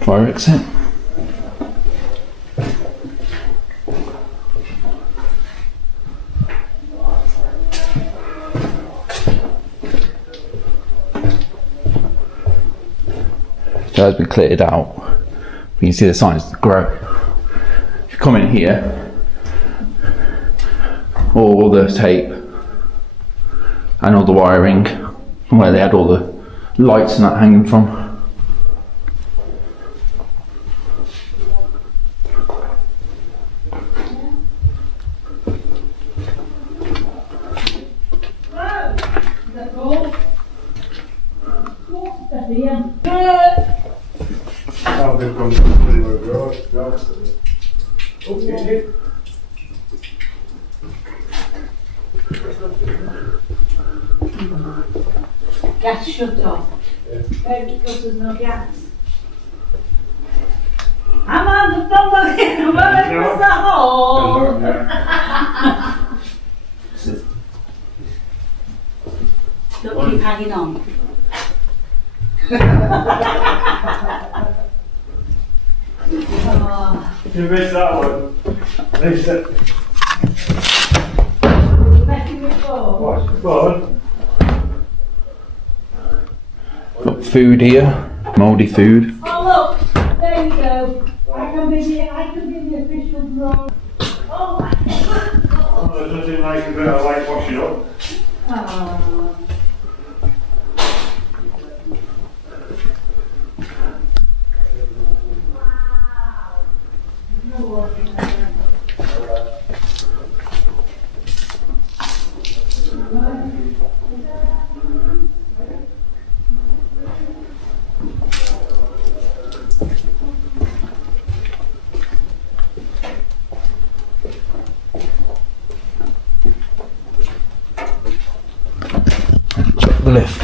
Fire exit. So it has been cleared out. You can see the signs grow. If you come in here, all the tape and all the wiring, and where they had all the lights and that hanging from. Gas shut off. Maybe because there's no gas. I'm on the phone again. I'm on across the hall. Don't keep hanging on. You missed that one. Missed it. What's the phone? Got food here, mouldy food. Oh look, there you go. I can be the official drone. Oh. Oh, there's nothing like a bit of light washing up. Oh. Check the lift.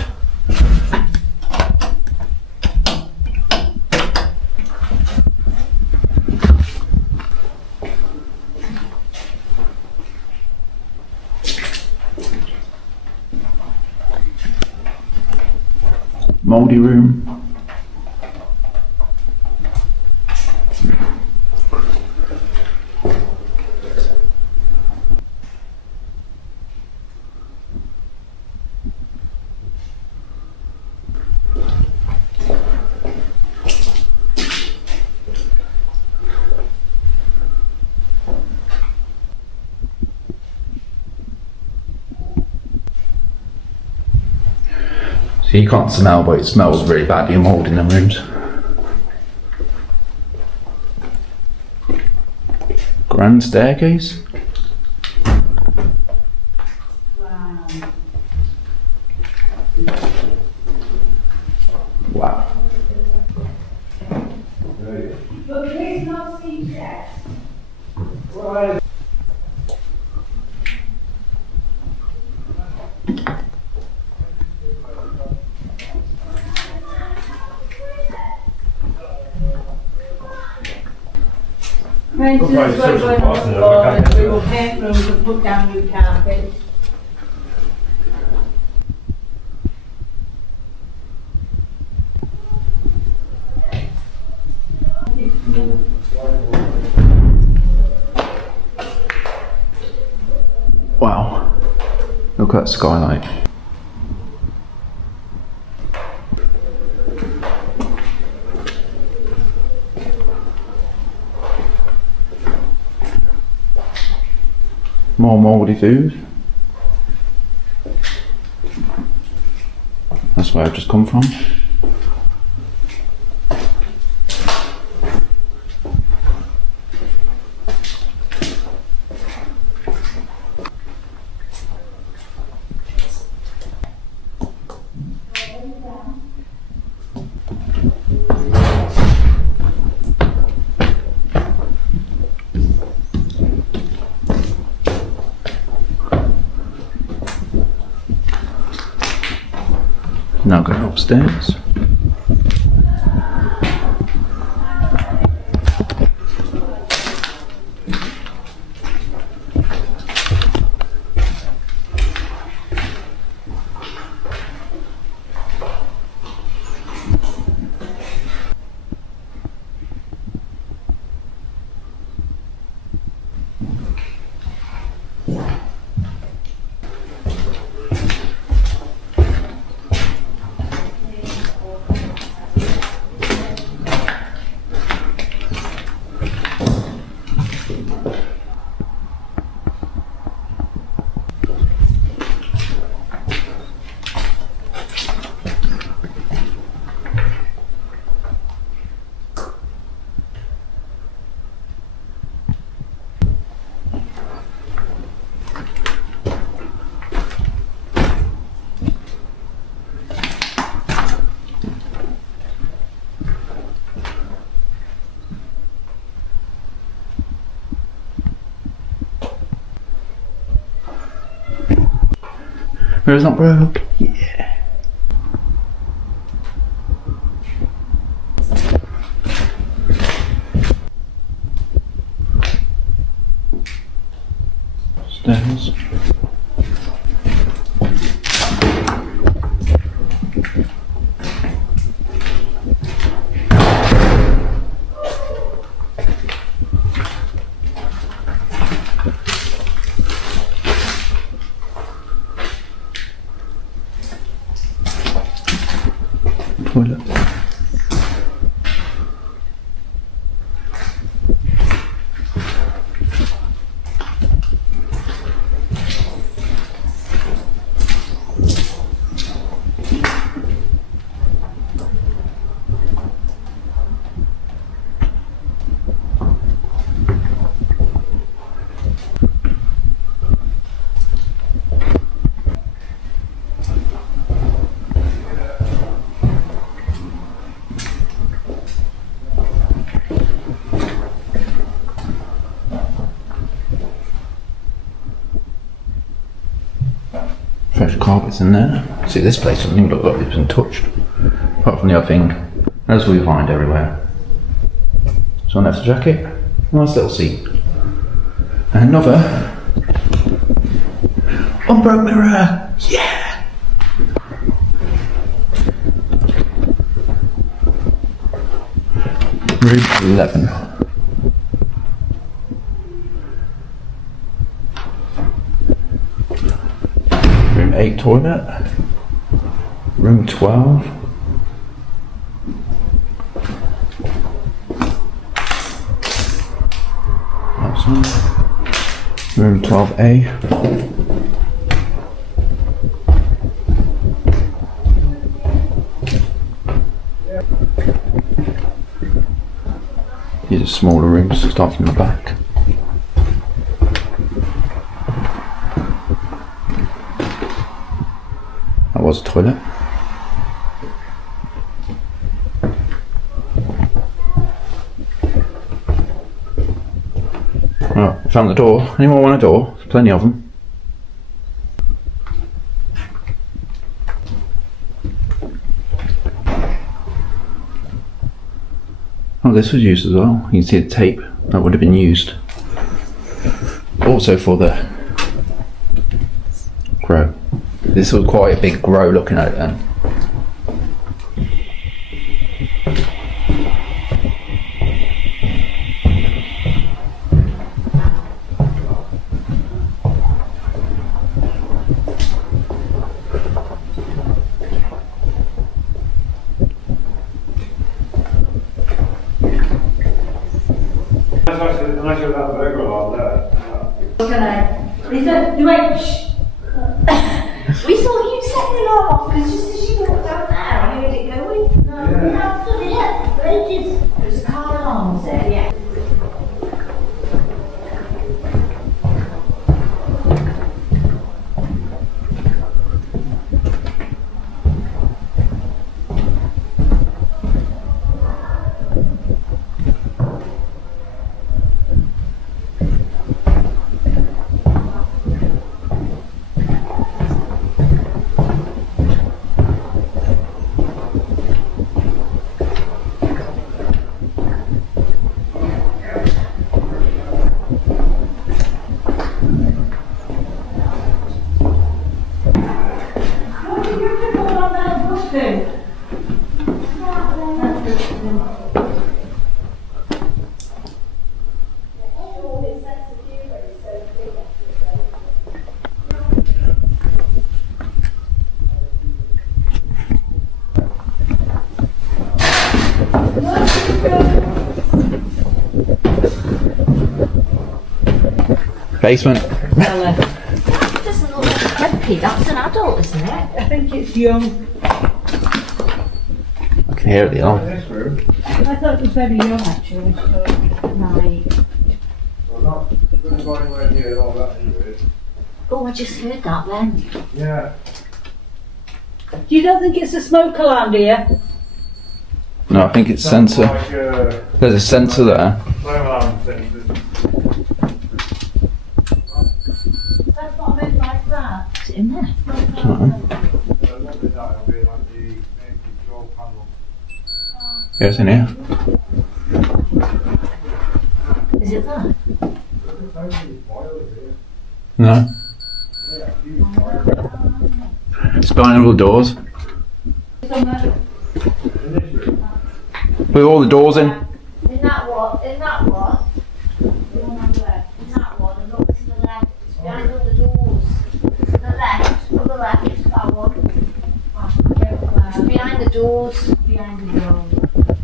Mouldy room. So you can't smell, but it smells really badly and mould in the rooms. Grand staircase. Wow. Wow. But there is no steam yet. Right. Maintenance work going on the floor, and we will paint rooms and put down new carpets. Wow. Look at that skylight. More mouldy food. That's where I've just come from. Now going upstairs. Mirror's not broke. Yeah. Stairs. Toilet. Fresh carpets in there. See, this place doesn't even look like it's been touched. Apart from the other thing, as we find everywhere. So on that's the jacket. Nice little seat. And another unbroke mirror. Yeah! Room 11. Room 8 toilet. Room 12. That's one. Room 12A. These are smaller rooms, starting from the back. That was a toilet. Right, found the door. Anyone want a door? There's plenty of them. Oh, this was used as well. You can see the tape that would have been used. Also for the grow. This was quite a big grow looking at it then. Unless you're that burger alarm there. Lisa, you wait. Shh. We saw you setting it off because just as you walked down there, I heard it going. No, we have stood here for ages. There's a car alarm, was there? Yeah. Basement. That doesn't look like a puppy, that's an adult, isn't it? I think it's young. I can hear it, the alarm. This room. I thought it was very young actually. Right. Well, not going to go anywhere near all that anyway. Oh, I just heard that then. Yeah. You don't think it's a smoke alarm, do you? No, I think it's Sounds sensor. like There's a sensor there. fire alarm sensor. That's what I meant like that. Is it in there? I wonder if that'll be like the main control panel. Yeah, it's in here. Is it there? No. It's behind all the doors. In this room. With all the doors in. In that one, in that one. In that one, and look to the left. It's behind all the doors. To the left, that one. It's behind the doors. Behind the doors.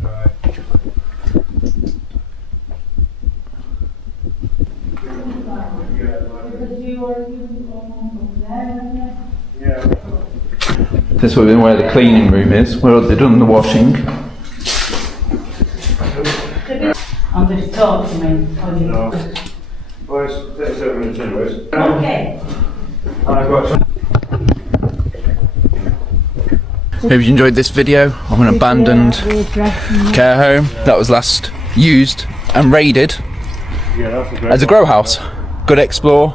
Right. Yeah. This would have been where the cleaning room is, where they've done the washing. I'm going to talk to him. No. Well, it's 37 minutes anyways. Okay. I've got some. Hope you enjoyed this video of an abandoned care home that was last used and raided Yeah, that's a great as a grow house. Good explore.